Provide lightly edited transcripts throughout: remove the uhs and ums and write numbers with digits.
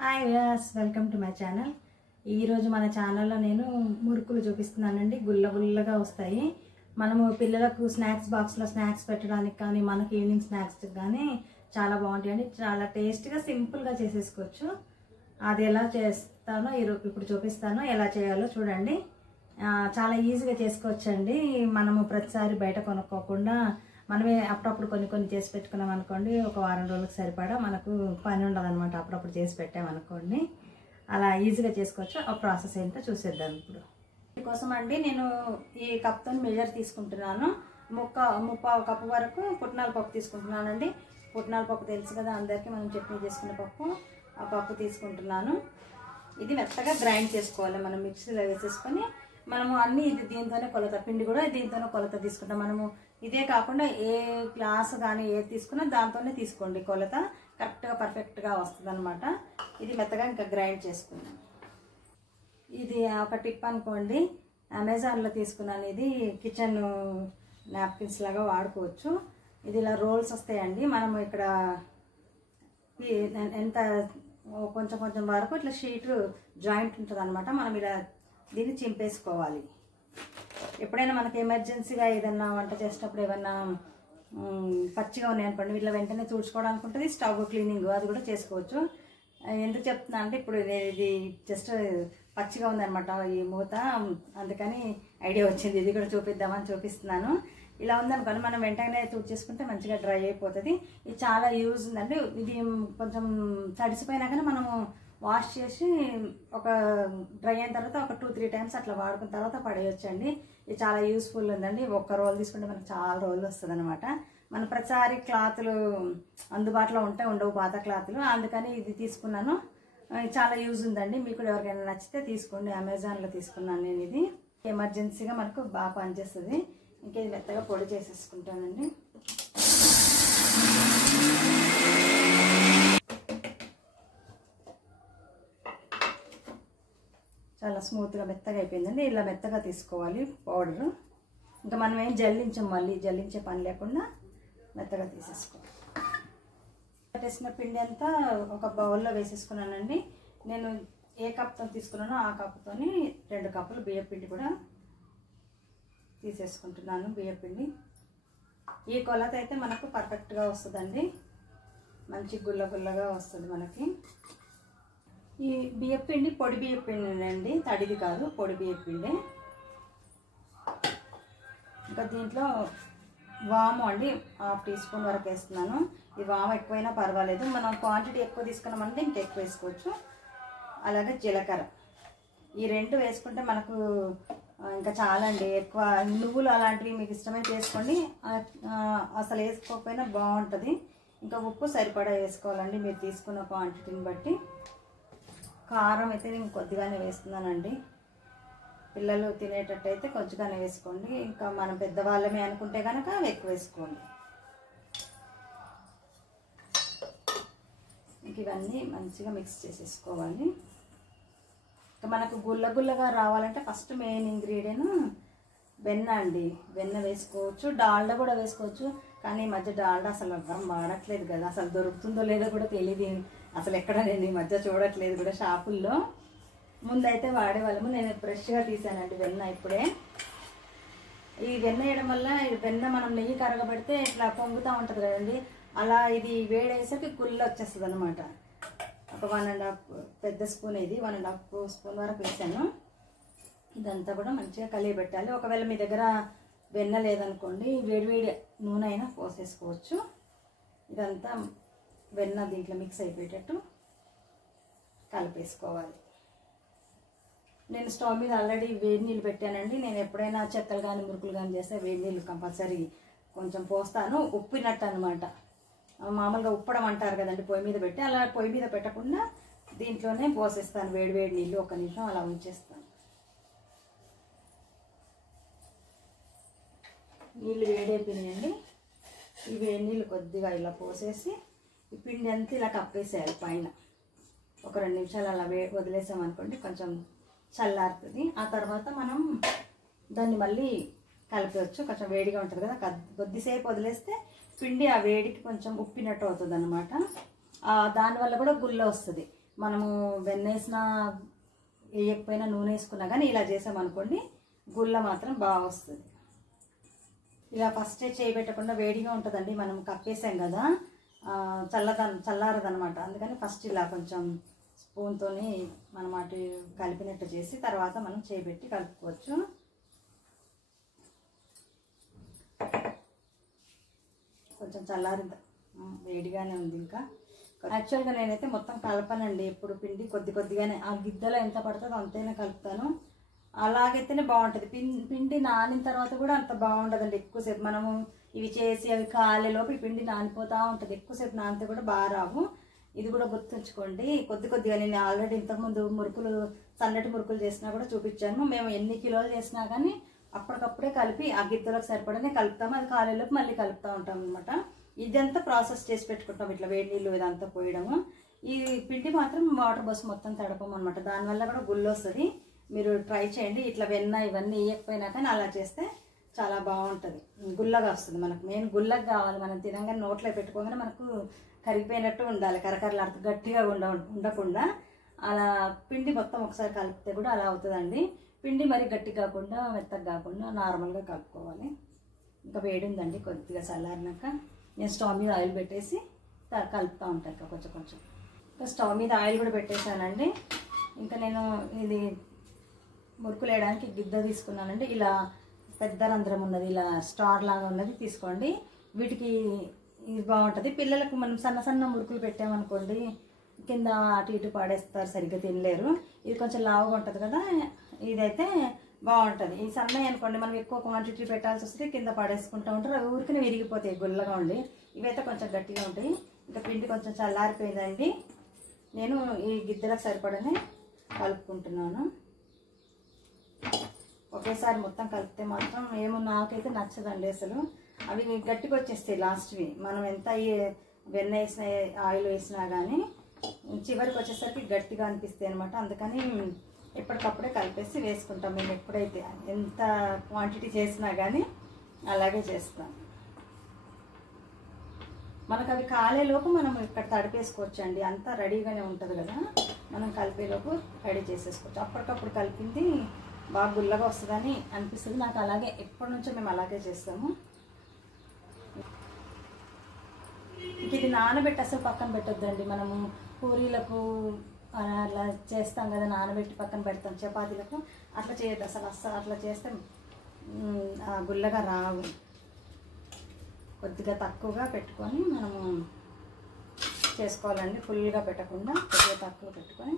Hi viewers, welcome to my channel. ఈరోజు మన ఛానల్లో నేను మురుకులు చూపిస్తున్నానండి. గుల్లగా వస్తాయి. మనము పిల్లలకు స్నాక్స్ బాక్స్లో స్నాక్స్ పెట్టడానికి కానీ మనకి ఈవినింగ్ స్నాక్స్ కానీ చాలా బాగుంటాయండి. చాలా టేస్టీగా సింపుల్గా చేసేసుకోవచ్చు. అది ఎలా చేస్తానో ఇప్పుడు చూపిస్తాను. ఎలా చేయాలో చూడండి. చాలా ఈజీగా చేసుకోవచ్చండి. మనము ప్రతిసారి బయట కొనుక్కోకుండా మనమే అప్పుడప్పుడు కొన్ని చేసి పెట్టుకున్నాం అనుకోండి, ఒక వారం రోజులకు సరిపడా మనకు పని ఉండదు అనమాట. అప్పుడప్పుడు చేసి పెట్టామనుకోండి, అలా ఈజీగా చేసుకోవచ్చు. ఆ ప్రాసెస్ ఏంటో చూసేద్దాం ఇప్పుడు. దీనికోసం అండి నేను ఈ కప్తో మెజర్ తీసుకుంటున్నాను. ముప్పావు కప్పు వరకు పుట్నాల పప్పు తీసుకుంటున్నానండి. పుట్నాల పప్పు తెలుసు కదా అందరికీ, మనం చట్నీ చేసుకునే పప్పు. ఆ పప్పు తీసుకుంటున్నాను. ఇది మెత్తగా గ్రైండ్ చేసుకోవాలి. మనం మిక్సీలో వేసేసుకొని మనము అన్నీ ఇది దీంతోనే కొలత, పిండి కూడా దీంతోనే కొలత తీసుకుంటాం. మనము ఇదే కాకుండా ఏ గ్లాస్ కానీ ఏది తీసుకున్నా దాంతోనే తీసుకోండి. కొలత కరెక్ట్గా పర్ఫెక్ట్గా వస్తుంది అనమాట. ఇది మెత్తగా ఇంకా గ్రైండ్ చేసుకున్నాను. ఇది ఒక టిప్ అనుకోండి, అమెజాన్లో తీసుకున్నాను. ఇది కిచెన్ నాప్కిన్స్ లాగా వాడుకోవచ్చు. ఇది ఇలా రోల్స్ వస్తాయండి. మనము ఇక్కడ ఎంత కొంచెం వరకు ఇట్లా షీట్ జాయింట్ ఉంటుంది అనమాట. మనం ఇలా దీన్ని చింపేసుకోవాలి. ఎప్పుడైనా మనకి ఎమర్జెన్సీగా ఏదన్నా వంట చేసేటప్పుడు ఏమన్నా పచ్చిగా ఉన్నాయనుకోండి, వీటిలో వెంటనే తుడుచుకోవడానికి ఉంటుంది. స్టవ్ క్లీనింగ్ అది కూడా చేసుకోవచ్చు. ఎందుకు చెప్తున్నా అంటే ఇప్పుడు ఇది జస్ట్ పచ్చిగా ఉందన్నమాట ఈ మూత, అందుకని ఐడియా వచ్చింది. ఇది కూడా చూపిద్దామని చూపిస్తున్నాను. ఇలా ఉందనుకోండి, మనం వెంటనే తుడిచేసుకుంటే మంచిగా డ్రై అయిపోతుంది. ఇది చాలా యూజ్ ఉందండి. ఇది కొంచెం తడిసిపోయినాకనే మనము వాష్ చేసి ఒక డ్రై అయిన తర్వాత ఒక 2-3 టైమ్స్ అట్లా వాడుకున్న తర్వాత పడేయొచ్చండి. ఇది చాలా యూస్ఫుల్ ఉందండి. ఒక్క రోల్ తీసుకుంటే మనకు చాలా రోజులు వస్తుంది అనమాట. మనం ప్రతిసారి క్లాతులు అందుబాటులో ఉండవు, పాత క్లాతులు. అందుకని ఇది తీసుకున్నాను. చాలా యూజ్ ఉందండి. మీకు కూడా ఎవరికైనా నచ్చితే తీసుకోండి. అమెజాన్లో తీసుకున్నాను నేను. ఇది ఎమర్జెన్సీగా మనకు బాగా పనిచేస్తుంది. ఇంకా ఇది మెత్తగా పొడి చేసేసుకుంటానండి. చాలా స్మూత్గా మెత్తగా అయిపోయిందండి. ఇలా మెత్తగా తీసుకోవాలి పౌడరు. ఇంకా మనం ఏం జల్లించాం, మళ్ళీ జల్లించే పని లేకుండా మెత్తగా తీసేసుకోవాలి. పెట్టేసిన పిండి అంతా ఒక బౌల్లో వేసేసుకున్నానండి. నేను ఏ కప్తో తీసుకున్నానో ఆ కప్తో 2 కప్పులు బియ్యపిండి కూడా తీసేసుకుంటున్నాను. బియ్యపిండి ఈ కొలత అయితే మనకు పర్ఫెక్ట్గా వస్తుందండి. మంచి గుల్లగా వస్తుంది మనకి. ఈ బియ్యపిండి పొడి బియ్యపిండి అండి, తడిది కాదు, పొడి బియ్యపిండి. ఇంకా దీంట్లో వాము అండి 1/2 టీ స్పూన్ వరకు వేస్తున్నాను. ఈ వాము ఎక్కువైనా పర్వాలేదు. మనం క్వాంటిటీ ఎక్కువ తీసుకున్నామంటే ఇంకా ఎక్కువ వేసుకోవచ్చు. అలాగే జీలకర్ర, ఈ 2 వేసుకుంటే మనకు ఇంకా చాలా అండి. ఎక్కువ నువ్వులు అలాంటివి మీకు ఇష్టమైన చేసుకోండి, అసలు వేసుకోకపోయినా బాగుంటుంది. ఇంకా ఉప్పు సరిపడా వేసుకోవాలండి మీరు తీసుకున్న క్వాంటిటీని బట్టి. కారం అయితే నేను కొద్దిగానే వేస్తున్నానండి. పిల్లలు తినేటట్టు అయితే కొంచెంగానే వేసుకోండి. ఇంకా మనం పెద్దవాళ్ళమే అనుకుంటే కనుక ఎక్కువ వేసుకోండి. ఇంక ఇవన్నీ మంచిగా మిక్స్ చేసేసుకోవాలి. ఇంకా మనకు గుల్లగా రావాలంటే ఫస్ట్ మెయిన్ ఇంగ్రీడియంట్ వెన్న అండి. వెన్న వేసుకోవచ్చు, డాల్డా కూడా వేసుకోవచ్చు. కానీ ఈ మధ్య డాల్డా అసలు ఎవరం వాడట్లేదు కదా, అసలు దొరుకుతుందో లేదో కూడా తెలియదు. అసలు ఎక్కడ నేను ఈ మధ్య చూడట్లేదు కూడా షాపుల్లో. ముందైతే వాడేవాళ్ళము. నేను ఫ్రెష్గా తీసానండి వెన్న ఇప్పుడే. ఈ వెన్న వేయడం వల్ల వెన్న మనం నెయ్యి కరగబెడితే ఇట్లా పొంగుతూ ఉంటుంది కదండి, అలా ఇది వేడేసరికి గుల్ల వచ్చేస్తుంది అనమాట. ఒక 1.5 పెద్ద స్పూన్, ఇది 1.5 స్పూన్ వరకు వేసాను. ఇదంతా కూడా మంచిగా కలియబెట్టాలి. ఒకవేళ మీ దగ్గర వెన్న లేదనుకోండి, వేడివేడి నూనె అయినా పోసేసుకోవచ్చు. ఇదంతా వెన్న దీంట్లో మిక్స్ అయిపోయేటట్టు కలిపేసుకోవాలి. నేను స్టవ్ మీద ఆల్రెడీ వేడి నీళ్ళు పెట్టానండి. నేను ఎప్పుడైనా చెక్కలు కానీ మురుకులు కానీ చేస్తే వేడి నీళ్ళు కంపల్సరీ కొంచెం పోస్తాను. ఉప్పినట్టు అనమాట. మామూలుగా ఉప్పడం అంటారు కదండి పొయ్యి మీద పెట్టి, అలా పొయ్యి మీద పెట్టకుండా దీంట్లోనే పోసేస్తాను వేడి నీళ్ళు. 1 నిమిషం అలా ఉంచేస్తాను. నీళ్ళు వేడైపోయినాయండి. ఈ వేడి నీళ్ళు కొద్దిగా ఇలా పోసేసి ఈ పిండి అంతా ఇలా కప్పేసేయాలి పైన. ఒక 2 నిమిషాలు అలా వదిలేసామనుకోండి, కొంచెం చల్లారుతుంది. ఆ తర్వాత మనం దాన్ని మళ్ళీ కలిపవచ్చు. కొంచెం వేడిగా ఉంటుంది కదా, కొద్దిసేపు వదిలేస్తే పిండి ఆ వేడికి కొంచెం ఉప్పినట్టు అవుతుంది అనమాట. దానివల్ల కూడా గుల్ల వస్తుంది. మనము వెన్న వేసినా వేయకపోయినా నూనె వేసుకున్నా కానీ ఇలా చేసామనుకోండి గుల్ల మాత్రం బాగా వస్తుంది. ఇలా ఫస్టే చేయబెట్టకుండా వేడిగా ఉంటుందండి, మనం కప్పేసాం కదా, చల్లారదనమాట. అందుకని ఫస్ట్ ఇలా కొంచెం స్పూన్తో మనం అటు కలిపినట్టు చేసి తర్వాత మనం చేయబెట్టి కలుపుకోవచ్చు. కొంచెం చల్లారింద, వేడిగానే ఉంది. ఇంకా యాక్చువల్గా నేనైతే మొత్తం కలపనండి, ఎప్పుడు పిండి కొద్దిగానే ఆ గిద్దలో ఎంత పడుతుందో అంతైనా కలుపుతాను. అలాగైతేనే బాగుంటుంది. పిండి నానిన తర్వాత కూడా అంత బాగుంటుందండి. ఎక్కువసేపు మనము ఇవి చేసి అవి కాలేలోపు ఈ పిండి నానిపోతూ ఉంటుంది. ఎక్కువసేపు నానితే కూడా బాగా రావు. ఇది కూడా గుర్తుంచుకోండి. కొద్దిగా నేను ఆల్రెడీ ఇంతకుముందు మురుకులు, సన్నటి మురుకులు చేసినా కూడా చూపించాను. మేము ఎన్ని కిలోలు చేసినా కానీ అప్పటికప్పుడే కలిపి ఆ గిద్దలకు సరిపడనే కలుపుతాము. అది కాలేలోపు మళ్ళీ కలుపుతూ ఉంటాం అనమాట. ఇదంతా ప్రాసెస్ చేసి పెట్టుకుంటాం, ఇట్లా వేడి నీళ్ళు ఇదంతా పోయడము. ఈ పిండి మాత్రం వాటర్ పోసి మొత్తం తడపం అనమాట. దానివల్ల కూడా గుళ్ళు వస్తుంది. మీరు ట్రై చేయండి. ఇట్లా వెన్న ఇవన్నీ వేయకపోయినా కానీ అలా చేస్తే చాలా బాగుంటుంది, గుల్లగా వస్తుంది. మనకు మెయిన్ గుల్లగా కావాలి. మనం తినంగానే నోట్లో పెట్టుకోగానే మనకు కరిగిపోయినట్టు ఉండాలి, కరకరలాడుతూ గట్టిగా ఉండకుండా. అలా పిండి మొత్తం ఒకసారి కలిపితే కూడా అలా అవుతుందండి. పిండి మరి గట్టి కాకుండా మెత్తగా కాకుండా నార్మల్గా కలుపుకోవాలి. ఇంకా వేడి ఉందండి, కొద్దిగా చల్లారినాక నేను స్టవ్ మీద ఆయిల్ పెట్టేసి కలుపుతూ ఉంటాను. ఇంకా కొంచెం ఇంకా స్టవ్ మీద ఆయిల్ కూడా పెట్టేశానండి. ఇంకా నేను ఇది మురుకులు వేయడానికి గిద్ద తీసుకున్నానండి. ఇలా పెద్ద రంధ్రం ఉన్నది, ఇలా స్టార్ లాగా ఉన్నది తీసుకోండి. వీటికి ఇది బాగుంటుంది. పిల్లలకు మనం సన్న మురుకులు పెట్టామనుకోండి కింద అటు ఇటు పాడేస్తారు, సరిగ్గా తినలేరు. ఇది కొంచెం లావుగా ఉంటుంది కదా, ఇదైతే బాగుంటుంది. ఈ సన్నవి అనుకోండి మనం ఎక్కువ క్వాంటిటీ పెట్టాల్సి వస్తే కింద పడేసుకుంటూ ఉంటారు, అవి ఊరికనే విరిగిపోతాయి గుల్లగా ఉండి. ఇవైతే కొంచెం గట్టిగా ఉంటాయి. ఇంకా పిండి కొంచెం చల్లారిపోయిందండి. నేను ఈ గిద్దెలకు సరిపడనే కలుపుకుంటున్నాను. ఒకేసారి మొత్తం కలిపితే మాత్రం నాకైతే నచ్చదండి అసలు. అవి గట్టిగా వచ్చేస్తాయి లాస్ట్వి. మనం ఎంత వెన్న వేసినా ఆయిల్ వేసినా కానీ చివరికి వచ్చేసరికి గట్టిగా అనిపిస్తాయి అనమాట. అందుకని ఎప్పటికప్పుడే కలిపేసి వేసుకుంటాం. మేము ఎప్పుడైతే ఎంత క్వాంటిటీ చేసినా కానీ అలాగే చేస్తాం. మనకు అవి కాలేలోపు మనం ఇక్కడ తడిపేసుకోవచ్చు అండి. అంతా రెడీగానే ఉంటుంది కదా, మనం కలిపేలోపు రెడీ చేసేసుకోవచ్చు. అప్పటికప్పుడు కలిపింది బాగా గుల్లగా వస్తుందని అనిపిస్తుంది నాకు. అలాగే ఎప్పటి నుంచో మేము అలాగే చేస్తాము. ఇది నానబెట్టి అసలు పక్కన పెట్టొద్దండి. మనము పూరీలకు అలా చేస్తాం కదా, నానబెట్టి పక్కన పెడతాం. చపాతీలకు అట్లా చేయొద్దు అసలు. అట్లా చేస్తే గుల్లగా రావు. కొద్దిగా తక్కువగా పెట్టుకొని మనము చేసుకోవాలండి. ఫుల్గా పెట్టకుండా కొద్దిగా తక్కువ పెట్టుకొని.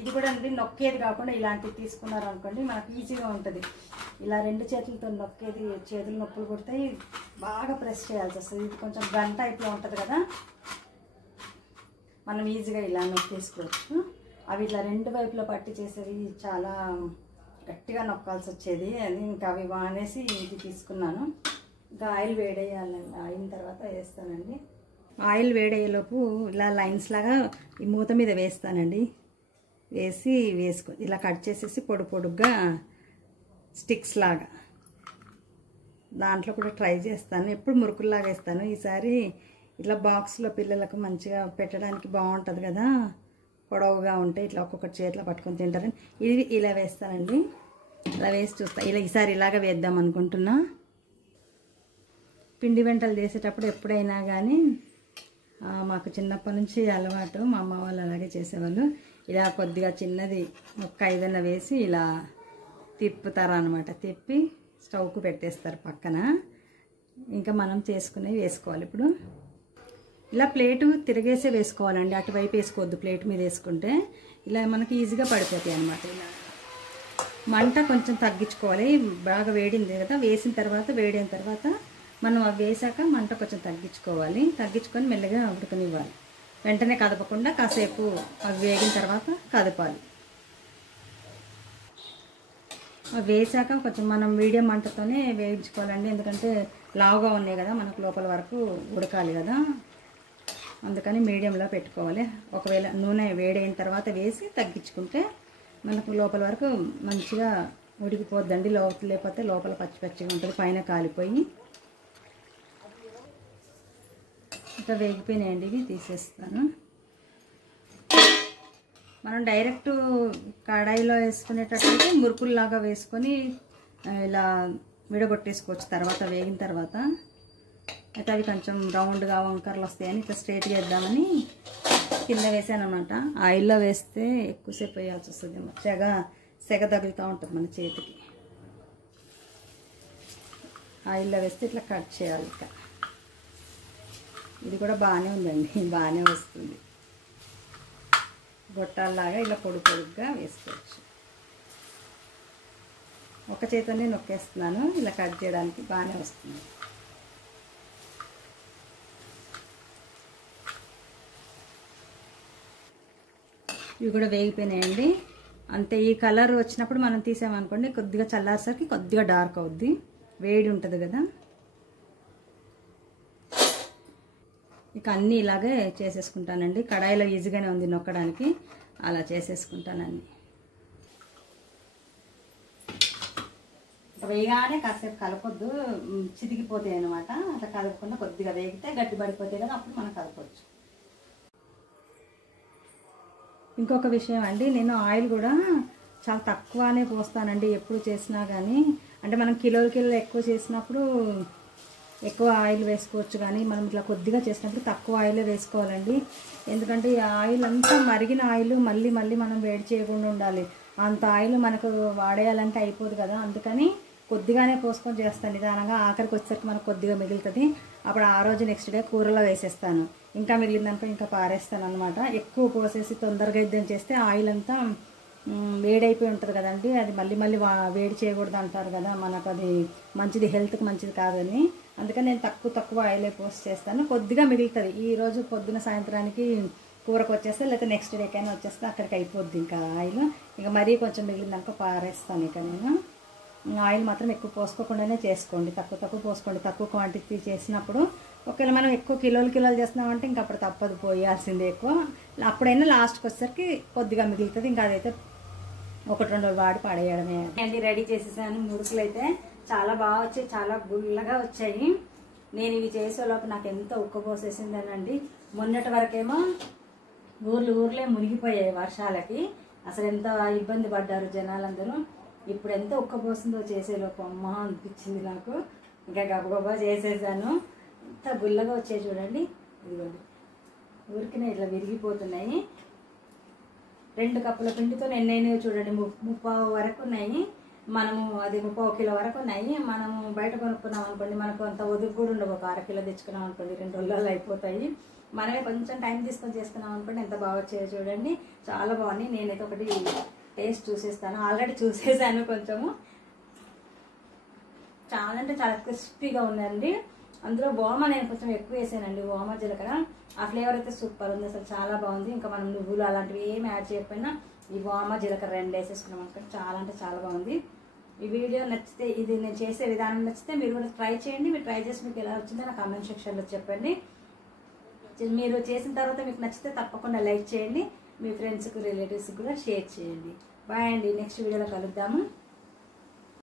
ఇది కూడా అండి నొక్కేది కాకుండా ఇలాంటివి తీసుకున్నారు అనుకోండి మనకు ఈజీగా ఉంటుంది. ఇలా రెండు చేతులతో నొక్కేది చేతులు నొప్పులు పుడతాయి, బాగా ప్రెస్ చేయాల్సి వస్తుంది. ఇది కొంచెం గంట టైప్లో ఉంటుంది కదా, మనం ఈజీగా ఇలా నొక్కేసుకోవచ్చు. అవి ఇట్లా రెండు వైపులో పట్టి చేసేవి చాలా గట్టిగా నొక్కాల్సి వచ్చేది. అది ఇంకా అవి మానేసి ఇది తీసుకున్నాను. ఇంకా ఆయిల్ వేడేయాలండి, అయిన తర్వాత వేస్తానండి. ఆయిల్ వేడయ్యేలోపు ఇలా లైన్స్ లాగా ఈ మూత మీద వేస్తానండి. వేసి ఇలా కట్ చేసేసి పొడుగ్గా స్టిక్స్ లాగా దాంట్లో కూడా ట్రై చేస్తాను. ఎప్పుడు మురుకుల్లాగా వేస్తాను. ఈసారి ఇట్లా బాక్స్లో పిల్లలకు మంచిగా పెట్టడానికి బాగుంటుంది కదా, పొడవుగా ఉంటే ఇట్లా ఒక్కొక్కటి చేతిలో పట్టుకొని తింటారని ఇది ఇలా వేస్తానండి. ఇలా వేసి చూస్తాను. ఈసారి ఇలాగ వేద్దాం అనుకుంటున్నా. పిండి వంటలు చేసేటప్పుడు ఎప్పుడైనా కానీ మాకు చిన్నప్పటి నుంచి అలవాటు. మా అమ్మ వాళ్ళు అలాగే చేసేవాళ్ళు. ఇలా కొద్దిగా చిన్నది ఒక్క ఐదన్న వేసి ఇలా తిప్పుతారనమాట. తిప్పి స్టవ్కు పెట్టేస్తారు పక్కన. ఇంకా మనం చేసుకునేవి వేసుకోవాలి. ఇప్పుడు ఇలా ప్లేటు తిరిగేసే వేసుకోవాలండి, అటువైపు వేసుకోవద్దు. ప్లేట్ మీద వేసుకుంటే ఇలా మనకి ఈజీగా పడిపోతాయి అనమాట. ఇలా మంట కొంచెం తగ్గించుకోవాలి. బాగా వేడింది కదా, వేసిన తర్వాత వేడైన తర్వాత మనం అవి వేసాక మంట కొంచెం తగ్గించుకోవాలి. తగ్గించుకొని మెల్లగా ఉడకనివ్వాలి. వెంటనే కదపకుండా కాసేపు అవి వేగిన తర్వాత కదపాలి. అవి వేసాక కొంచెం మనం మీడియం మంటతోనే వేయించుకోవాలండి. ఎందుకంటే లావుగా ఉన్నాయి కదా, మనకు లోపల వరకు ఉడకాలి కదా, అందుకని మీడియంలో పెట్టుకోవాలి. ఒకవేళ నూనె వేడైన తర్వాత వేసి తగ్గించుకుంటే మనకు లోపల వరకు మంచిగా ఉడికిపోద్దండి. లేకపోతే లోపల పచ్చి పచ్చిగా ఉంటుంది, పైన కాలిపోయి. ఇంకా వేగిపోయినాయండి, ఇవి తీసేస్తాను. మనం డైరెక్ట్ కడాయిలో వేసుకునేటట్లయితే మురుకుల్లాగా వేసుకొని ఇలా విడగొట్టేసుకోవచ్చు తర్వాత వేగిన తర్వాత. అయితే అవి కొంచెం రౌండ్గా వంకర్లు వస్తాయని ఇట్లా స్ట్రైట్గా వేద్దామని కింద వేసాను అనమాట. ఆయిల్లో వేస్తే ఎక్కువసేపు వేయాల్సి వస్తుంది, సెగ తగులుతూ ఉంటుంది మన చేతికి. ఆయిల్లో వేస్తే ఇట్లా కట్ చేయాలి. ఇక ఇది కూడా బాగానే ఉందండి, బాగానే వస్తుంది. గొట్టాల్లాగా ఇలా పొడుగ్గా వేసుకోవచ్చు. ఒక చేతిని నొక్కేస్తున్నాను ఇలా కట్ చేయడానికి, బాగానే వస్తుంది. ఇవి కూడా వేగిపోయినాయండి. అంతే, ఈ కలర్ వచ్చినప్పుడు మనం తీసామనుకోండి కొద్దిగా చల్లారేసరికి కొద్దిగా డార్క్ అవుద్ది, వేడి ఉంటుంది కదా. ఇక అన్నీ ఇలాగే చేసేసుకుంటానండి. కడాయిలో ఈజీగానే ఉంది నొక్కడానికి, అలా చేసేసుకుంటానండి. వేయగానే కాసేపు కలపొద్దు, చితికిపోతాయి అనమాట. అట్లా కలపకుండా కొద్దిగా వేగితే గట్టి పడిపోతాయి కదా, అప్పుడు మనం కలపొచ్చు. ఇంకొక విషయం అండి, నేను ఆయిల్ కూడా చాలా తక్కువనే పోస్తానండి ఎప్పుడు చేసినా కానీ. అంటే మనం కిలోలు ఎక్కువ చేసినప్పుడు ఎక్కువ ఆయిల్ వేసుకోవచ్చు, కానీ మనం ఇట్లా కొద్దిగా చేసినప్పుడు తక్కువ ఆయిలే వేసుకోవాలండి. ఎందుకంటే ఈ ఆయిల్ అంతా మరిగిన ఆయిల్ మళ్ళీ మనం వేడి చేయకుండా ఉండాలి. అంత ఆయిల్ మనకు వాడేయాలంటే అయిపోదు కదా, అందుకని కొద్దిగానే పోసుకొని చేస్తాను నిదానంగా. ఆఖరికి వచ్చేసరికి మనకు కొద్దిగా మిగులుతుంది, అప్పుడు ఆ రోజు నెక్స్ట్ డే కూరలో వేసేస్తాను. ఇంకా మిగిలిందనుకో ఇంకా పారేస్తాను అనమాట. ఎక్కువ పోసేసి తొందరగా ఇద్దని చేస్తే ఆయిల్ అంతా వేడైపోయి ఉంటుంది కదండి, అది మళ్ళీ వేడి చేయకూడదు అంటారు కదా, మనకు అది మంచిది, హెల్త్కి మంచిది కాదని. అందుకని నేను తక్కువ ఆయిలే పోసి చేస్తాను. కొద్దిగా మిగులుతుంది, ఈరోజు పొద్దున సాయంత్రానికి కూరకు వచ్చేస్తే, లేకపోతే నెక్స్ట్ డేకైనా వచ్చేస్తే అక్కడికి అయిపోద్ది ఇంకా ఆయిల్. ఇక మరీ కొంచెం మిగిలిందనుకో పారేస్తాను. ఇక నేను ఆయిల్ మాత్రం ఎక్కువ పోసుకోకుండానే చేసుకోండి, తక్కువ పోసుకోండి. తక్కువ క్వాంటిటీ చేసినప్పుడు ఒకవేళ మనం ఎక్కువ కిలోలు చేస్తున్నామంటే ఇంకా అప్పుడు తప్పదు, పోయాల్సిందే ఎక్కువ. అప్పుడైనా లాస్ట్కి వచ్చేసరికి కొద్దిగా మిగులుతుంది, ఇంకా అదైతే 1-2 రోజులు వాడి పడేయడమే అండి. రెడీ చేసేసాను. మురుకులు అయితే చాలా బాగా వచ్చాయి, చాలా గుల్లగా వచ్చాయి. నేను ఇవి చేసేలోపు నాకు ఎంత ఉక్కపోసేసిందేనండి. మొన్నటి వరకేమో ఊర్లే మునిగిపోయాయి వర్షాలకి, అసలు ఎంత ఇబ్బంది పడ్డారు జనాలందరూ. ఇప్పుడు ఎంత ఉక్కపోసిందో చేసేలోపు అమ్మ అనిపించింది నాకు. ఇంకా గబగబా చేసేసాను. ఎంత గుల్లగా వచ్చాయి చూడండి, ఇదిగోండి ఊరికినే ఇట్లా విరిగిపోతున్నాయి. 2 కప్పుల పిండితో నేను చూడండి 30 వరకు ఉన్నాయి. మనము అది 30 కిలో వరకు ఉన్నాయి. మనము బయట కొనుక్కున్నాం అనుకోండి, మనకు అంత ఒదుగు కూడా ఉండవు. ఒక 1/2 కిలో తెచ్చుకున్నాం అనుకోండి, 2 రోజుల్లో అయిపోతాయి. మనమే కొంచెం టైం తీసుకొని చేసుకున్నాం అనుకోండి, ఎంత బాగా వచ్చాయో చూడండి, చాలా బాగున్నాయి. నేనైతే ఒకటి టేస్ట్ చూసేస్తాను, ఆల్రెడీ చూసేసాను. కొంచెము చాలా అంటే చాలా క్రిస్పీగా ఉందండి. అందులో ఓమా నేను కొంచెం ఎక్కువ వేసానండి, ఓమా జీలకర్ర. ఆ ఫ్లేవర్ అయితే సూపర్ ఉంది, అసలు చాలా బాగుంది. ఇంకా మనం నువ్వులు అలాంటివి ఏమి యాడ్ చేయకపోయినా ఈ ఓమా జీలకర్ర 2 వేసేసుకున్నాం అనుకోండి, చాలా అంటే చాలా బాగుంది. ఈ వీడియో నచ్చితే, ఇది నేను చేసే విధానం నచ్చితే మీరు కూడా ట్రై చేయండి. మీరు ట్రై చేసి మీకు ఎలా వచ్చిందో నా కామెంట్ సెక్షన్లో చెప్పండి. మీరు చేసిన తర్వాత మీకు నచ్చితే తప్పకుండా లైక్ చేయండి, మీ ఫ్రెండ్స్కి రిలేటివ్స్కి కూడా షేర్ చేయండి. బాయ్ అండి, నెక్స్ట్ వీడియోలో కలుద్దాము.